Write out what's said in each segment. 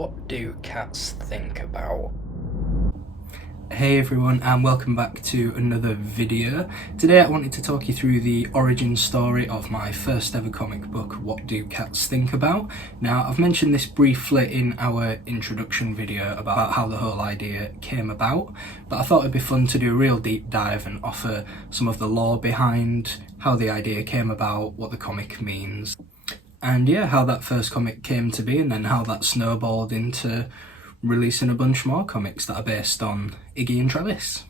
What do cats think about? Hey everyone, and welcome back to another video. Today I wanted to talk you through the origin story of my first ever comic book, What Do Cats Think About? Now, I've mentioned this briefly in our introduction video about how the whole idea came about, but I thought it'd be fun to do a real deep dive and offer some of the lore behind how the idea came about, what the comic means, and yeah, how that first comic came to be, and then how that snowballed into releasing a bunch more comics that are based on Iggy and Travis.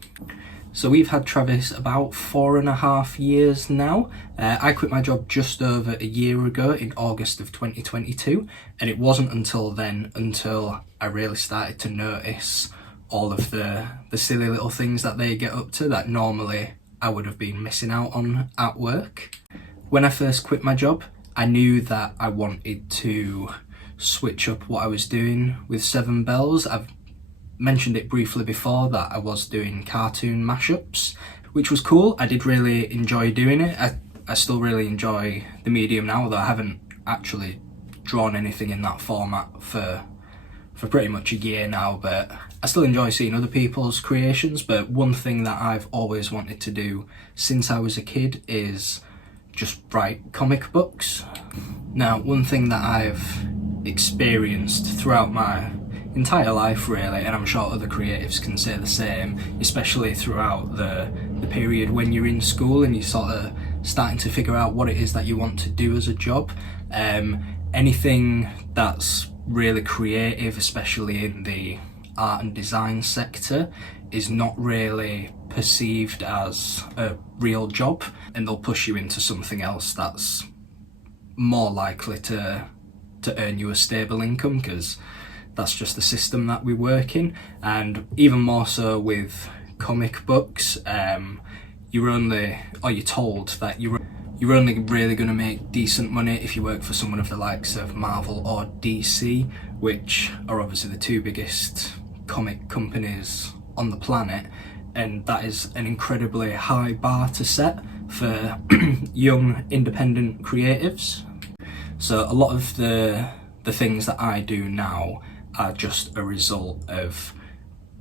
So we've had Travis about 4.5 years now. I quit my job just over a year ago in August of 2022, and it wasn't until then until I really started to notice all of the silly little things that they get up to that normally I would have been missing out on at work. When I first quit my job, I knew that I wanted to switch up what I was doing with Seven Bells. I've mentioned it briefly before that I was doing cartoon mashups, which was cool. I did really enjoy doing it. I still really enjoy the medium now, although I haven't actually drawn anything in that format for pretty much a year now, but I still enjoy seeing other people's creations. But one thing that I've always wanted to do since I was a kid is just write comic books. Now, one thing that I've experienced throughout my entire life really, and I'm sure other creatives can say the same, especially throughout the period when you're in school and you're sort of starting to figure out what it is that you want to do as a job. Anything that's really creative, especially in the art and design sector, is not really perceived as a real job, and they'll push you into something else that's more likely to earn you a stable income, because that's just the system that we work in. And even more so with comic books, you're told that you're only really going to make decent money if you work for someone of the likes of Marvel or DC, which are obviously the two biggest comic companies on the planet, and that is an incredibly high bar to set for young independent creatives. So a lot of the things that I do now are just a result of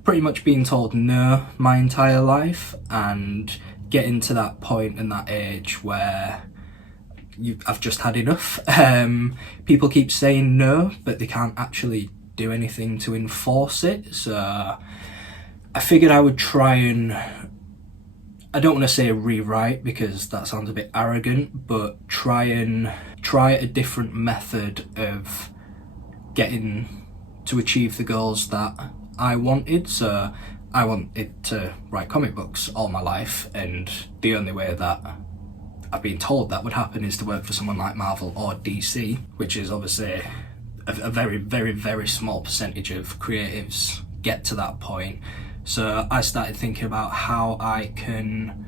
pretty much being told no my entire life, and getting to that point and that age where I've just had enough. People keep saying no, but they can't actually do anything to enforce it. So I figured I would try and, I don't want to say rewrite because that sounds a bit arrogant, but try a different method of getting to achieve the goals that I wanted. So I wanted to write comic books all my life, and the only way that I've been told that would happen is to work for someone like Marvel or DC, which is obviously a very, very, very small percentage of creatives get to that point. So I started thinking about how I can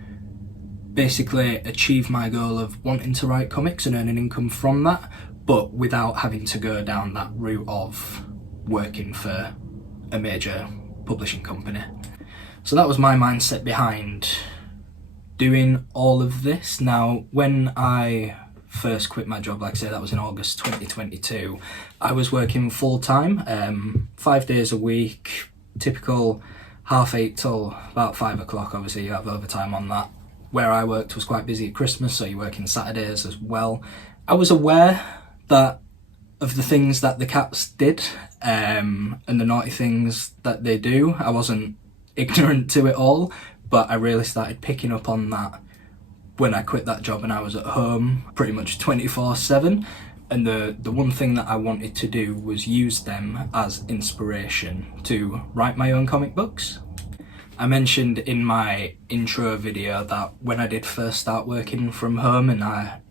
basically achieve my goal of wanting to write comics and earn an income from that, but without having to go down that route of working for a major publishing company. So that was my mindset behind doing all of this. Now, when I first quit my job, like I say, that was in August 2022, I was working full-time, 5 days a week, typical 8:30 till about 5 o'clock. Obviously you have overtime on that. Where I worked was quite busy at Christmas, so you're working Saturdays as well. I was aware of the things that the cats did, and the naughty things that they do. I wasn't ignorant to it all, but I really started picking up on that when I quit that job and I was at home pretty much 24/7. And the one thing that I wanted to do was use them as inspiration to write my own comic books. I mentioned in my intro video that when I did first start working from home and I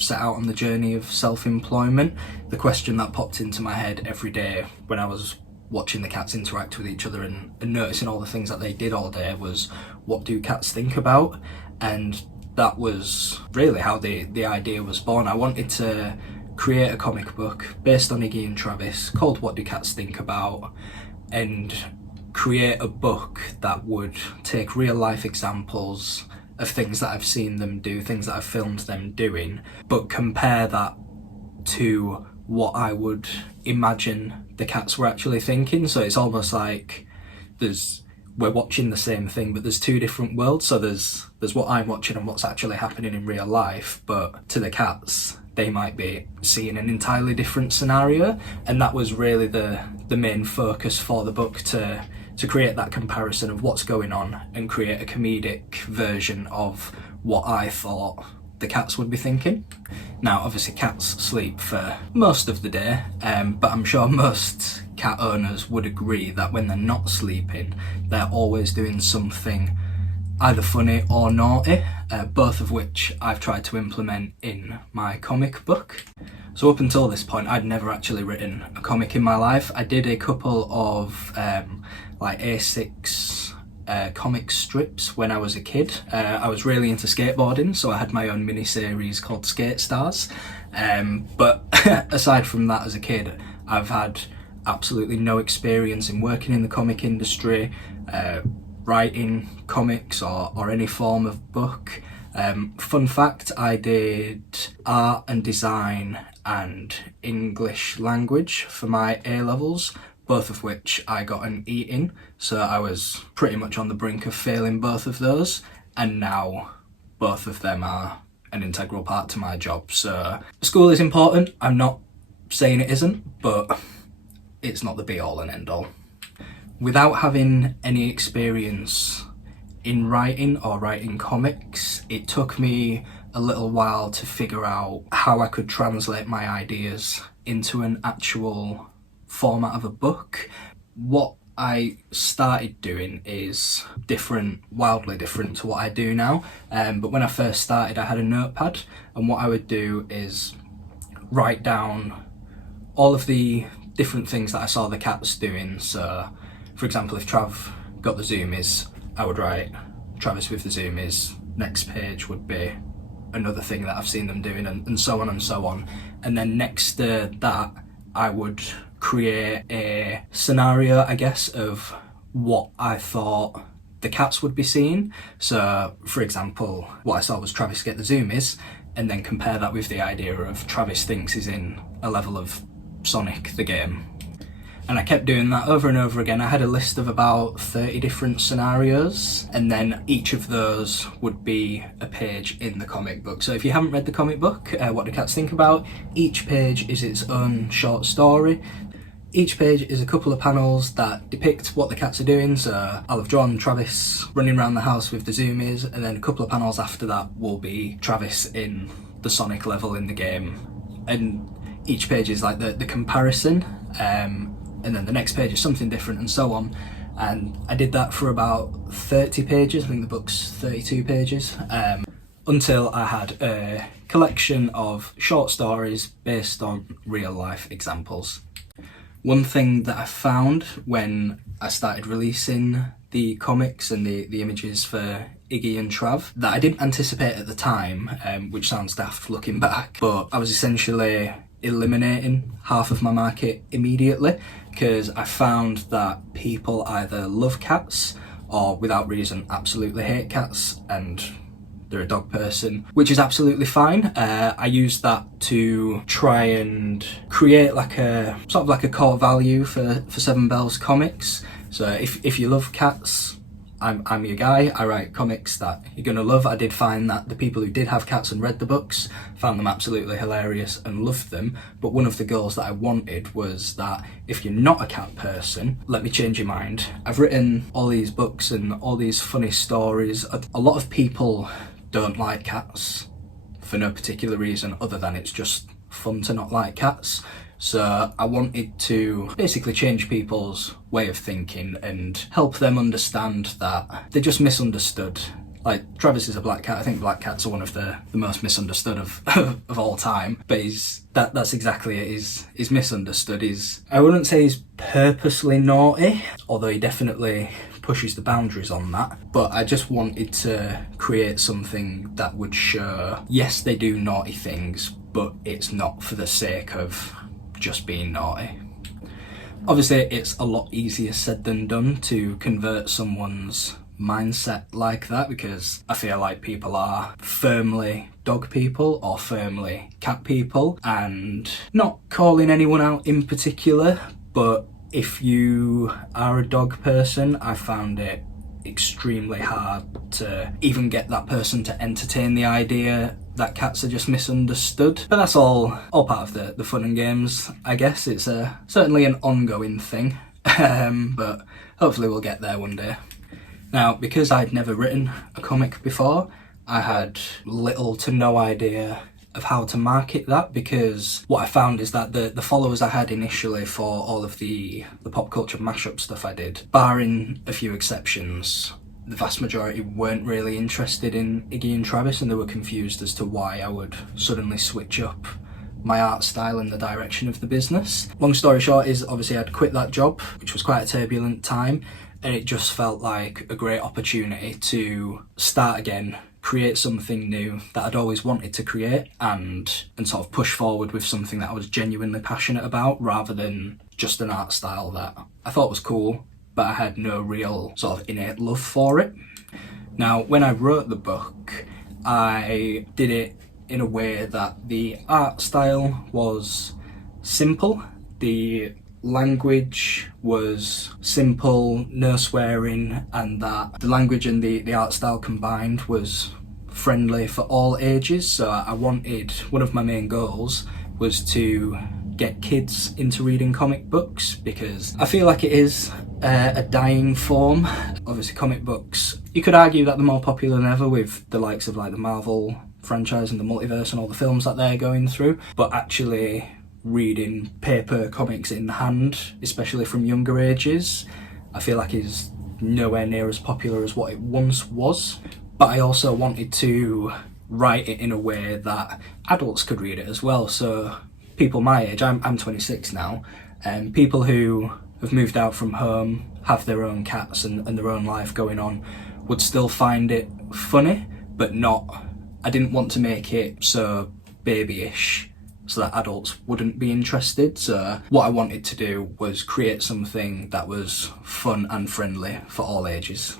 set out on the journey of self-employment, the question that popped into my head every day when I was watching the cats interact with each other and noticing all the things that they did all day was, what do cats think about? And that was really how the idea was born. I wanted to create a comic book based on Iggy and Travis called What Do Cats Think About, and create a book that would take real life examples of things that I've seen them do, things that I've filmed them doing, but compare that to what I would imagine the cats were actually thinking. So it's almost like we're watching the same thing, but there's two different worlds. So there's what I'm watching and what's actually happening in real life, but to the cats, they might be seeing an entirely different scenario. And that was really the main focus for the book, to create that comparison of what's going on and create a comedic version of what I thought the cats would be thinking. Now, obviously cats sleep for most of the day, but I'm sure most cat owners would agree that when they're not sleeping, they're always doing something either funny or naughty, both of which I've tried to implement in my comic book. So up until this point, I'd never actually written a comic in my life. I did a couple of like A6 comic strips when I was a kid. I was really into skateboarding, so I had my own mini-series called Skate Stars. But aside from that, as a kid, I've had absolutely no experience in working in the comic industry, writing comics or any form of book. Fun fact, I did art and design and English language for my A-levels, both of which I got an E in, so I was pretty much on the brink of failing both of those, and now both of them are an integral part to my job. So school is important, I'm not saying it isn't, but it's not the be-all and end-all. Without having any experience in writing or writing comics, it took me a little while to figure out how I could translate my ideas into an actual format of a book. What I started doing is wildly different to what I do now, but when I first started I had a notepad, and what I would do is write down all of the different things that I saw the cats doing. So for example, if Trav got the zoomies, I would write Travis with the zoomies, next page would be another thing that I've seen them doing, and so on and so on. And then next to that I would create a scenario, I guess, of what I thought the cats would be seeing. So for example, what I saw was Travis get the zoomies, and then compare that with the idea of Travis thinks he's in a level of Sonic the game. And I kept doing that over and over again. I had a list of about 30 different scenarios, and then each of those would be a page in the comic book. So if you haven't read the comic book, What Do Cats Think About, each page is its own short story. Each page is a couple of panels that depict what the cats are doing. So I'll have drawn Travis running around the house with the zoomies, and then a couple of panels after that will be Travis in the Sonic level in the game. And each page is like the comparison, and then the next page is something different, and so on. And I did that for about 30 pages, I think the book's 32 pages, until I had a collection of short stories based on real life examples. One thing that I found when I started releasing the comics and the images for Iggy and Trav that I didn't anticipate at the time, which sounds daft looking back, but I was essentially eliminating half of my market immediately, because I found that people either love cats or without reason absolutely hate cats, and they're a dog person, which is absolutely fine. I used that to try and create like a sort of like a core value for Seven Bells comics. So if you love cats, I'm your guy. I write comics that you're gonna love. I did find that the people who did have cats and read the books found them absolutely hilarious and loved them, but one of the goals that I wanted was that if you're not a cat person, let me change your mind. I've written all these books and all these funny stories. A lot of people don't like cats for no particular reason other than it's just fun to not like cats. So I wanted to basically change people's way of thinking and help them understand that they're just misunderstood. Like, Travis is a black cat. I think black cats are one of the most misunderstood of all time. But that's exactly it. He's misunderstood. I wouldn't say he's purposely naughty, although he definitely pushes the boundaries on that. But I just wanted to create something that would show, yes, they do naughty things, but it's not for the sake of just being naughty. Obviously, it's a lot easier said than done to convert someone's mindset like that, because I feel like people are firmly dog people or firmly cat people, and not calling anyone out in particular, but if you are a dog person, I found it extremely hard to even get that person to entertain the idea that cats are just misunderstood. But that's all part of the fun and games, I guess. It's certainly an ongoing thing, but hopefully we'll get there one day. Now, because I'd never written a comic before, I had little to no idea of how to market that, because what I found is that the followers I had initially for all of the pop culture mashup stuff I did, barring a few exceptions, the vast majority weren't really interested in Iggy and Travis, and they were confused as to why I would suddenly switch up my art style and the direction of the business. Long story short is, obviously I'd quit that job, which was quite a turbulent time, and it just felt like a great opportunity to start again, create something new that I'd always wanted to create, and sort of push forward with something that I was genuinely passionate about, rather than just an art style that I thought was cool, but I had no real sort of innate love for it. Now, when I wrote the book, I did it in a way that the art style was simple, the language was simple, no swearing, and that the language and the art style combined was friendly for all ages. So I wanted, one of my main goals was to get kids into reading comic books, because I feel like it is a dying form. Obviously comic books, you could argue that they're more popular than ever with the likes of like the Marvel franchise and the multiverse and all the films that they're going through, but actually reading paper comics in hand, especially from younger ages, I feel like is nowhere near as popular as what it once was. But I also wanted to write it in a way that adults could read it as well. So people my age, I'm 26 now, and people who have moved out from home, have their own cats and their own life going on, would still find it funny, but not, I didn't want to make it so babyish so that adults wouldn't be interested. So what I wanted to do was create something that was fun and friendly for all ages.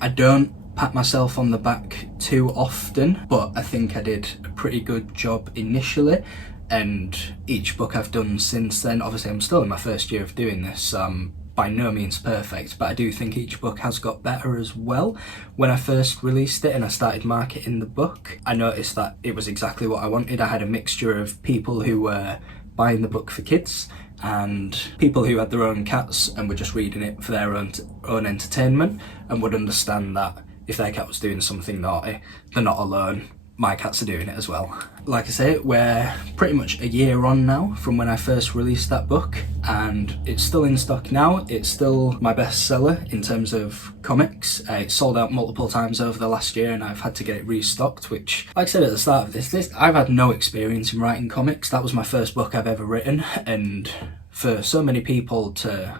I don't pat myself on the back too often, but I think I did a pretty good job initially, and each book I've done since then, obviously I'm still in my first year of doing this, so I'm by no means perfect, but I do think each book has got better as well. When I first released it and I started marketing the book, I noticed that it was exactly what I wanted. I had a mixture of people who were buying the book for kids and people who had their own cats and were just reading it for their own entertainment, and would understand that if their cat was doing something naughty, they're not alone. My cats are doing it as well. Like I say, we're pretty much a year on now from when I first released that book, and it's still in stock now. It's still my bestseller in terms of comics. It's sold out multiple times over the last year, and I've had to get it restocked, which, like I said at the start of this I've had no experience in writing comics. That was my first book I've ever written, and for so many people to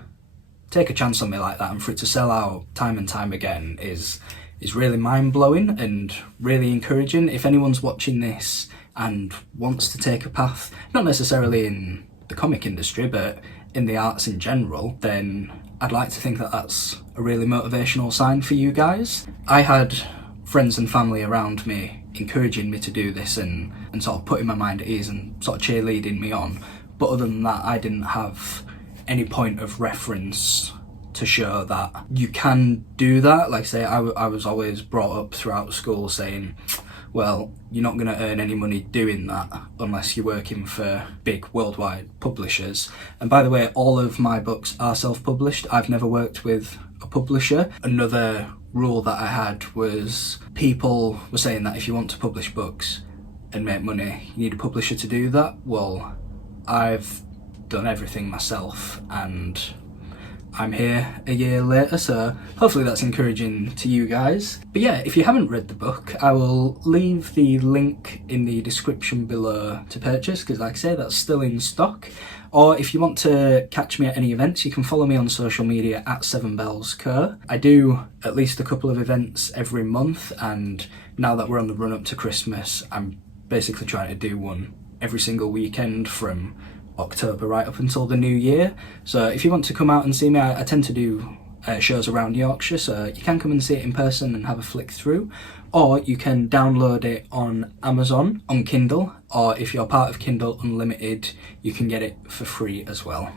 take a chance on me like that and for it to sell out time and time again is really mind-blowing and really encouraging. If anyone's watching this and wants to take a path, not necessarily in the comic industry, but in the arts in general, then I'd like to think that that's a really motivational sign for you guys. I had friends and family around me encouraging me to do this and sort of putting my mind at ease and sort of cheerleading me on. But other than that, I didn't have any point of reference to show that you can do that. Like I say, I was always brought up throughout school saying, well, you're not going to earn any money doing that unless you're working for big worldwide publishers. And by the way, all of my books are self-published. I've never worked with a publisher. Another rule that I had was people were saying that if you want to publish books and make money, you need a publisher to do that. Well, I've done everything myself, and I'm here a year later, so hopefully that's encouraging to you guys. But yeah, if you haven't read the book, I will leave the link in the description below to purchase, because like I say, that's still in stock. Or if you want to catch me at any events, you can follow me on social media at 7bellsco. I do at least a couple of events every month, and now that we're on the run up to Christmas, I'm basically trying to do one every single weekend from October right up until the new year. So if you want to come out and see me, I tend to do shows around Yorkshire, so you can come and see it in person and have a flick through, or you can download it on Amazon on Kindle, or if you're part of Kindle Unlimited you can get it for free as well.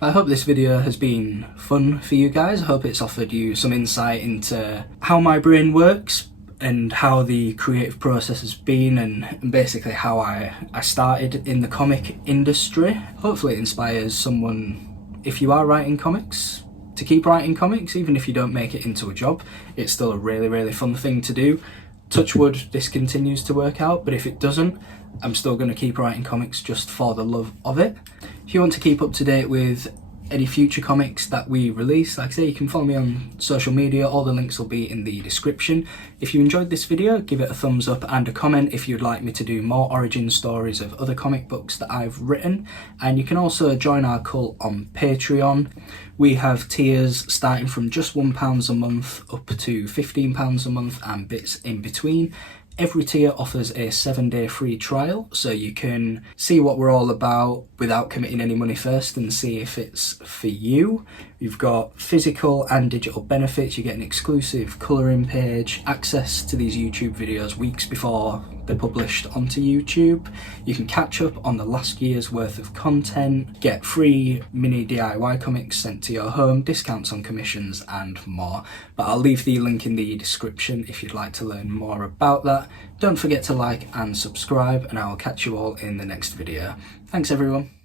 I hope this video has been fun for you guys. I hope it's offered you some insight into how my brain works and how the creative process has been, and basically how I started in the comic industry. Hopefully it inspires someone, if you are writing comics, to keep writing comics. Even if you don't make it into a job, it's still a really fun thing to do. Touch wood, this continues to work out, but if it doesn't, I'm still going to keep writing comics just for the love of it. If you want to keep up to date with any future comics that we release, like I say, you can follow me on social media. All the links will be in the description. If you enjoyed this video, give it a thumbs up and a comment if you'd like me to do more origin stories of other comic books that I've written. And you can also join our cult on Patreon. We have tiers starting from just £1 a month up to £15 a month and bits in between. Every tier offers a 7-day free trial, so you can see what we're all about without committing any money first and see if it's for you. You've got physical and digital benefits. You get an exclusive colouring page, access to these YouTube videos weeks before they're published onto YouTube. You can catch up on the last year's worth of content, get free mini DIY comics sent to your home, discounts on commissions and more. But I'll leave the link in the description if you'd like to learn more about that. Don't forget to like and subscribe, and I will catch you all in the next video. Thanks everyone.